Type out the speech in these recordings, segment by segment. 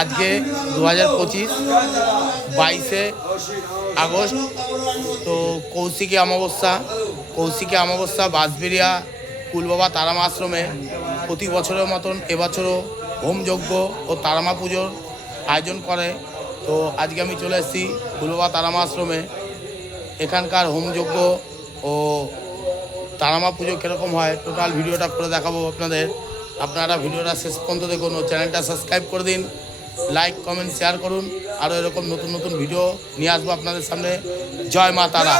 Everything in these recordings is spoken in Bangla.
আজকে দু হাজার পঁচিশ, বাইশে আগস্ট। তো কৌশিকী অমাবস্যা কৌশিকী অমাবস্যা বাঁশবেরিয়া কুলবাবা তারামা আশ্রমে প্রতি বছরের মতন এবছরও হোমযজ্ঞ ও তারামা পুজোর আয়োজন করে। তো আজকে আমি চলে এসেছি কুলবাবা তারামা আশ্রমে। এখানকার হোমযজ্ঞ ও তারামা পুজো কীরকম হয়, টোটাল ভিডিওটা করে দেখাবো আপনাদের। আপনারা ভিডিওটা শেষ পর্যন্ত দেখুন ও চ্যানেলটা সাবস্ক্রাইব করে দিন লাইক কমেন্ট শেয়ার করুন, আরও এরকম নতুন নতুন ভিডিও নিয়ে আসব আপনাদের সামনে। জয় মা তারা।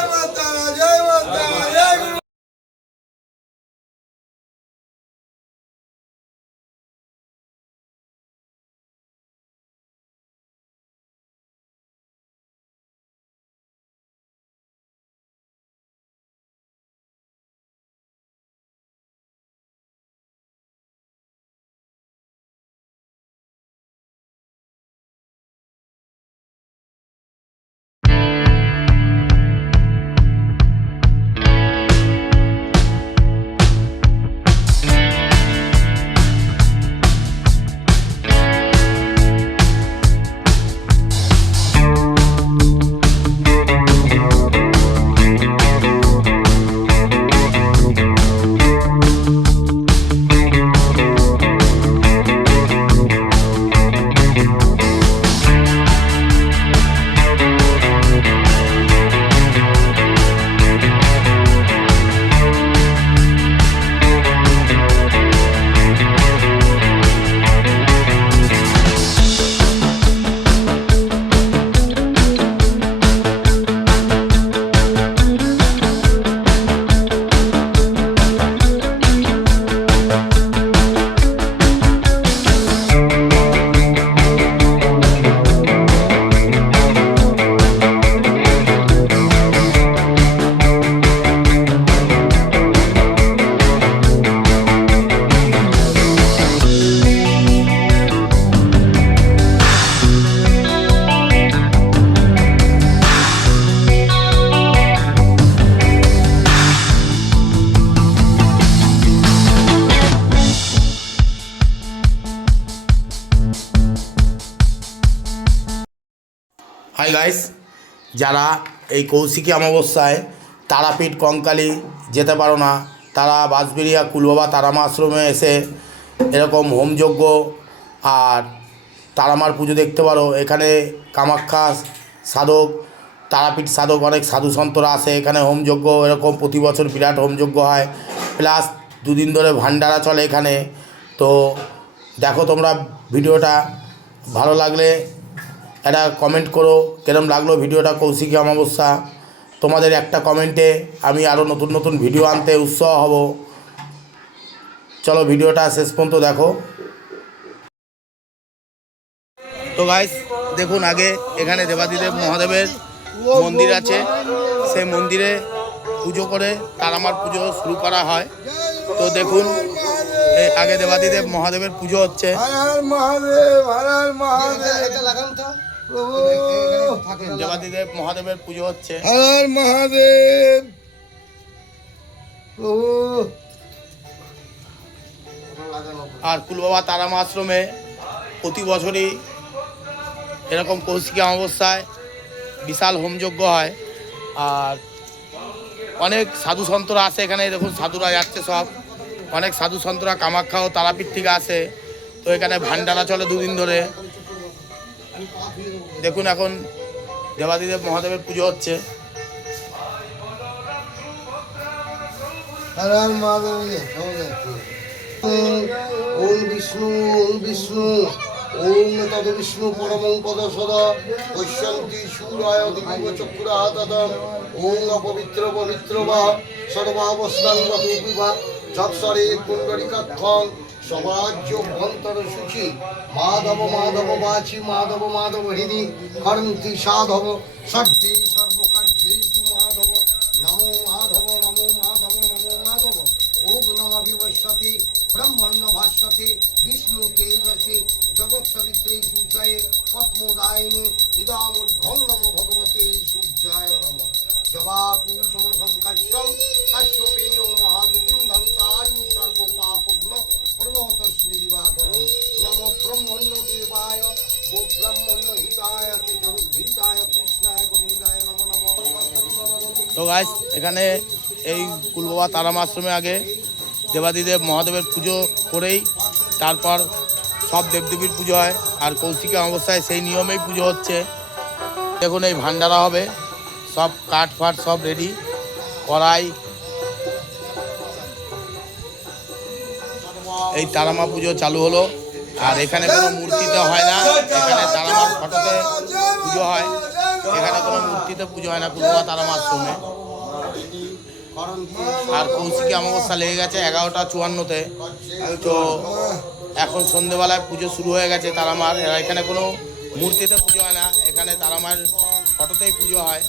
গাইস যারা এই কৌশিকী অমাবস্যায় তারাপীঠ কঙ্কালি যেতে পারো না, তারা বাঁশবেরিয়া কুলবাবা তারামা আশ্রমে এসে এরকম হোমযজ্ঞ আর তারামার পুজো দেখতে পারো। এখানে কামাখ্যা সাধক, তারাপীঠ সাধক অনেক সাধু সন্তরা আসে, এখানে হোমযজ্ঞ, এরকম প্রতি বছর বিরাট হোমযজ্ঞ হয়। প্লাস দুদিন ধরে ভান্ডারা চলে এখানে। তো দেখো তোমরা ভিডিওটা, ভালো লাগলে একটা কমেন্ট করো কেরম লাগল ভিডিওটা কৌশিকী অমাবস্যা? তোমাদের একটা কমেন্টে আমি আরও নতুন নতুন ভিডিও আনতে উৎসাহ হব। চলো ভিডিওটা শেষ পর্যন্ত দেখো। তো গাইস দেখুন আগে এখানে দেবাদিদেব মহাদেবের মন্দির আছে। সেই মন্দিরে পুজো করে তার আমার পুজো শুরু করা হয়। তো দেখুন এই আগে দেবাদিদেব মহাদেবের পুজো হচ্ছে। মহাদেব মহাদেব। মহাদেবের পুজো হচ্ছে। হর মহাদেব! আর কুলবাবা তারামা আশ্রমে প্রতি বছরই এরকম কৌশিকী অমাবস্যায় বিশাল হোমযজ্ঞ হয়। আর অনেক সাধু সন্তরা আসে এখানে। দেখুন সাধুরা যাচ্ছে সব। অনেক সাধু সন্তরা কামাখ্যা ও তারাপীঠ থেকে আসে। তো এখানে ভান্ডারা চলে দুদিন ধরে। দেখুন এখন দেবাদিদেব মহাদেবের পুজো হচ্ছে। ওম বিষ্ণু ওম বিষ্ণু, ওম তদ বিষ্ণু পরমং পদ সদা, পশ্যন্তি সূরায় দিব্য চক্ষুরাতম ওম অপবিত্র পবিত্র বা, সর্বাবস্থান বা যৎসরে কুণ্ডরিকাক্ষং সমাজ্য ভন্তর সূচি মাধব মাধব বাচি, মাধব মাধব হৃদি, হরন্তি সাধব, সর্বে সর্বকার্যেষু মাধব। নমো মাধব নমো মাধব নমো মাধব। ওম নম বিবস্বতে ব্রহ্মণ্য ভাস্বতে বিষ্ণু তেজসে, জগৎ সবিত্রে সূচায়ে পদ্মদায়িনী ইদামুর্ঘং নম ভগবতে সূর্যায় তো গাছ এখানে এই কুলবাবা তারাম আশ্রমে আগে দেবাদিদেব মহাদেবের পুজো করেই তারপর সব দেবদেবীর পুজো হয় আর কৌশিকা অবস্থায় সেই নিয়মেই পুজো হচ্ছে। দেখুন এই ভান্ডারা হবে, সব কাঠ ফাট সব রেডি কড়াই, এই তারামা পুজো চালু হলো। আর এখানে কোনো মূর্তিতে হয় না, এখানে তারামার ফটোতে পুজো হয়। এখানে কোনো মূর্তিতে পুজো হয় না কুলবাবা তারামা আশ্রমে আর কৌশিকী অমাবস্যা লেগে গেছে এগারোটা চুয়ান্নতে। তো এখন সন্ধেবেলায় পুজো শুরু হয়ে গেছে তারামার। এখানে কোনো মূর্তিতে পুজো হয় না, এখানে তারামার ফটোতেই পুজো হয়।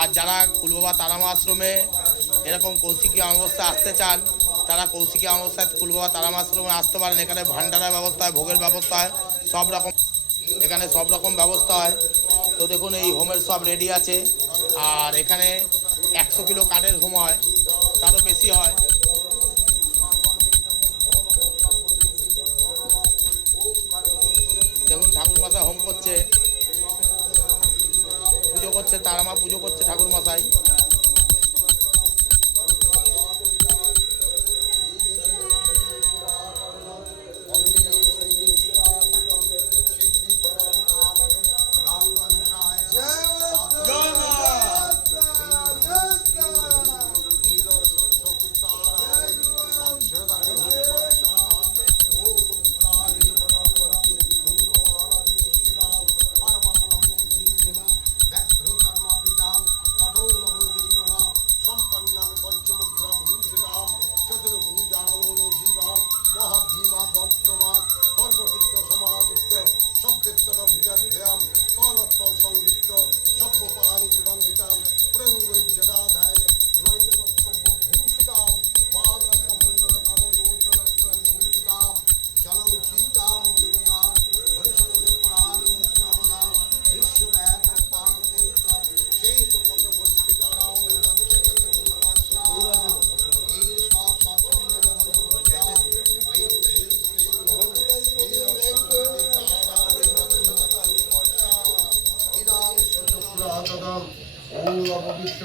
আর যারা কুলবাবা তারামা আশ্রমে এরকম কৌশিকী অমাবস্যা আসতে চান তারা কৌশিকী অমাবস্যায় কুলবাবা তারামা আশ্রমে আসতে পারেন। এখানে ভান্ডারের ব্যবস্থা হয়, ভোগের ব্যবস্থা হয়, সব রকম এখানে সব রকম ব্যবস্থা হয়। তো দেখুন, এই হোমের সব রেডি আছে। আর এখানে একশো কিলো কাঠের হোম হয়, তারও বেশি হয়। দেখুন ঠাকুর মশাই হোম করছে। পুজো করছে তারা মা পুজো করছে ঠাকুর মশাই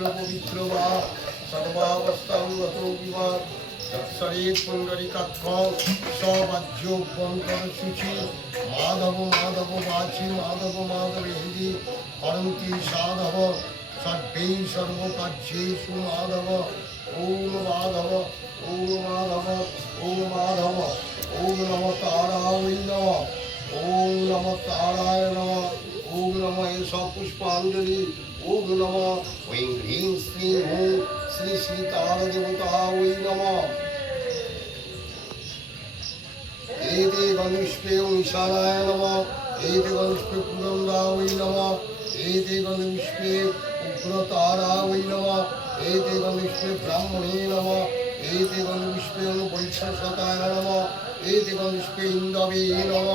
পবিত্র বা সর্বাবস্থাম গতো বিমা তৎসরেত পুণ্ডরিকাক্ষ সবাজ্য বন্তর শুচি মাধব মাধব বাচি মাধব মাধব হিন্দি করন্তি সাধব সর্বেই সর্বকার্যেষু মাধব ওম মাধব ওম মাধব ওম মাধব ওম নম তারায় নম ওম নম তারায় নম ওম নম এষ পুষ্পাঞ্জলি ওম নম ঐং হ্রিং শ্রী ওম শ্রী শ্রী তার দেবতা ওই নম। এতে গণিষ্পে ঈশানায় নম এতে গণিষ্পে পুরন্দা ওই নম এতে গণিষ্পে উগ্রতারা ওই নম এতে গণিষ্পে ব্রাহ্মণে নম এতে গণিষ্পে বৈশ্বতায় নম এতে গণিষ্পে ইন্দবে নম।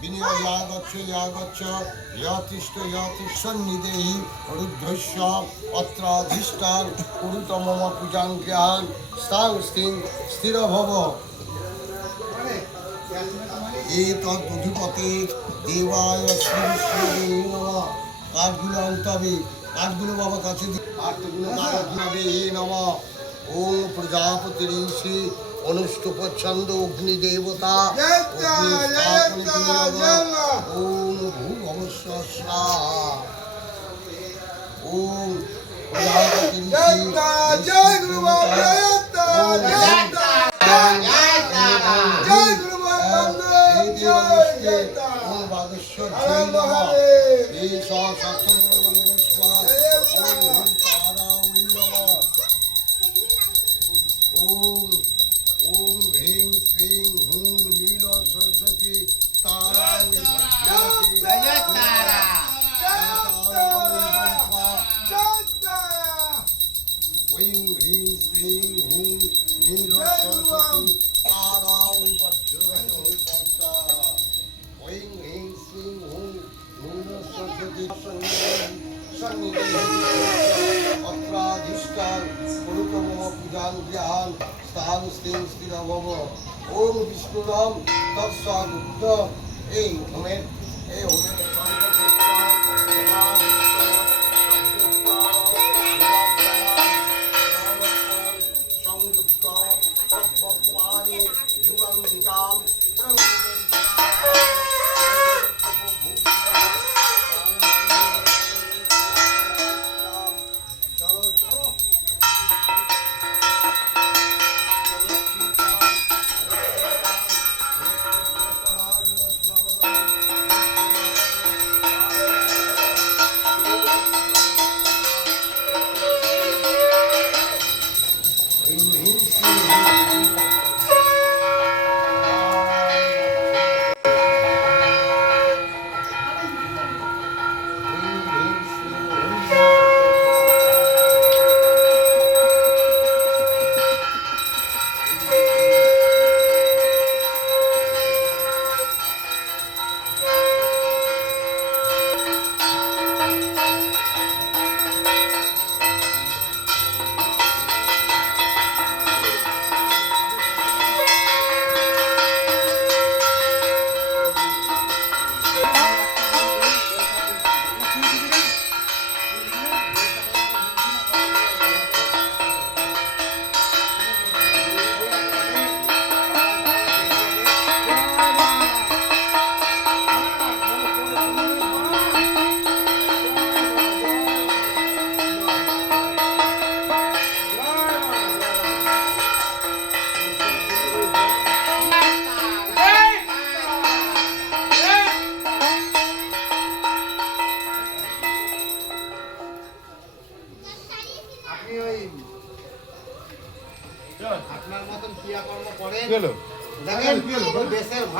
বিনয় ইয়াগচ্ছ ইয়াগচ্ছ ইয়াতিষ্ঠ ইয়াতিসন্নিদেহি রুদ্রস্য অত্রাধিষ্ঠান কুরুত মম পূজাং গৃহান স্থান স্থির স্থির ভব এতদধিপতে দেবায় শ্রী বিষ্ণুবে নমঃ কাঠগুলো আনতে হবে কাঠগুলো বাবা কাছে দিয়ে কাঠগুলো কাঠগুলো এ নমঃ ওম প্রজাপতি ঋষি অনুষ্ঠুপচ্ছন্দ অগ্নি দেবতা ওম স্বাহা ওম ঋষি স্থির স্থির ওম বিষ্ণু নাম এই হোমের এই হোমের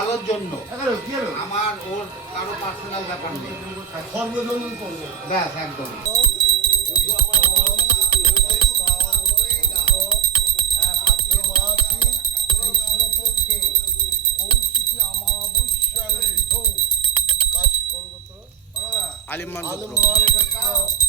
ভালোর জন্য। আমার ওর কারও পার্সোনাল ব্যাপার নেই। সর্বজন করবে ব্যাস একদম। আলিমান সত্যনারায়ণ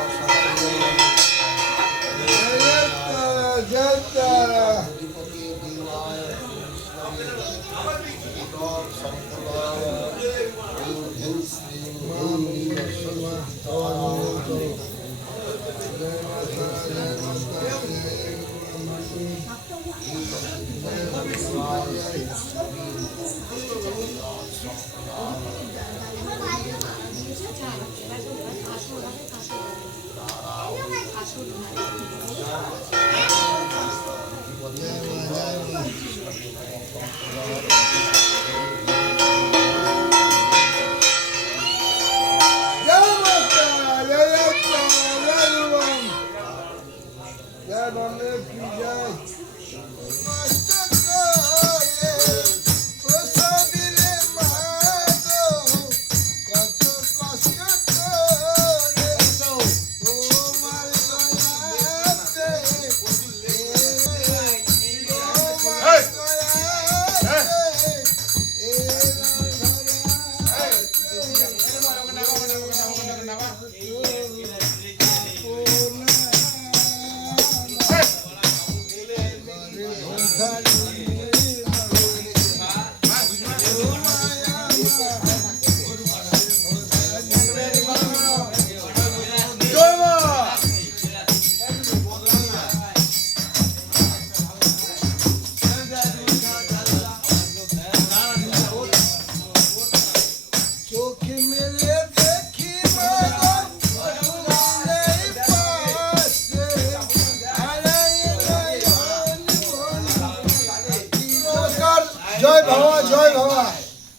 জয়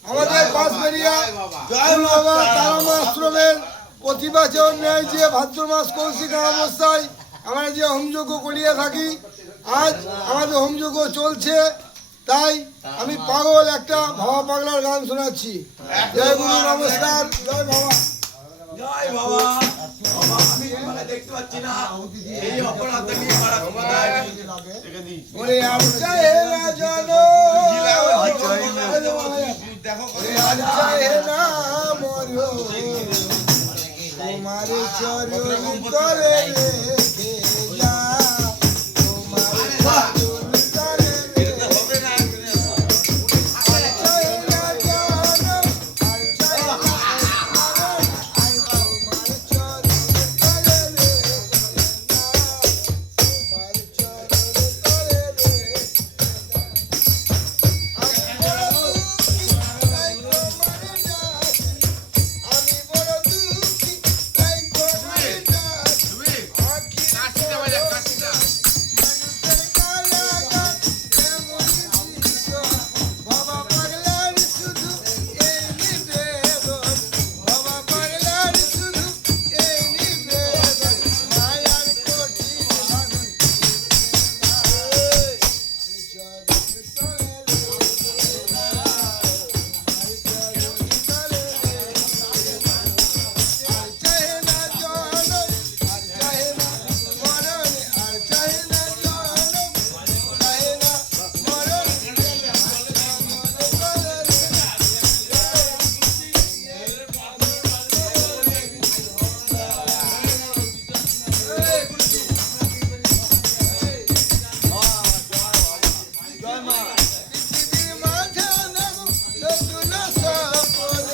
আমাদের বাঁশবেরিয়া জয় বাবা তারামা আশ্রমের প্রতি বছর ন্যায় যে ভাদ্র মাস কৌশিক অবস্থায় আমরা যে হোমযজ্ঞ করিয়ে থাকি আজ আমাদের হোমযজ্ঞ চলছে। তাই আমি পাগল একটা ভাবা পাগলার গান শোনাচ্ছি। জয় গুরু নমস্কার জয় বাবা। জয় বাবা। আমি দেখতে পাচ্ছি না। এই অপরাধ নিয়ে মারা তোমার চরণ করে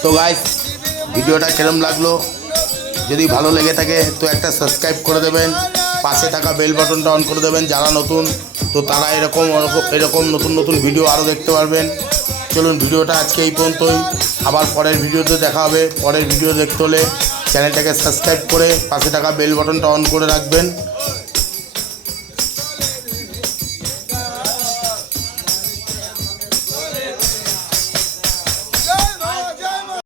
তো গাইস ভিডিওটা কিরম লাগল? যদি ভালো লেগে থাকে, তো একটা সাবস্ক্রাইব করে দেবেন। পাশে থাকা বেল বাটনটা অন করে দেবেন, যারা নতুন, তো তারা এরকম এরকম নতুন নতুন ভিডিও আরও দেখতে পারবেন। চলুন, ভিডিওটা আজকে এই পর্যন্তই। আবার পরের ভিডিওতে দেখা হবে। পরের ভিডিও দেখতে হলে চ্যানেলটাকে সাবস্ক্রাইব করে পাশে থাকা বেল বাটনটা অন করে রাখবেন।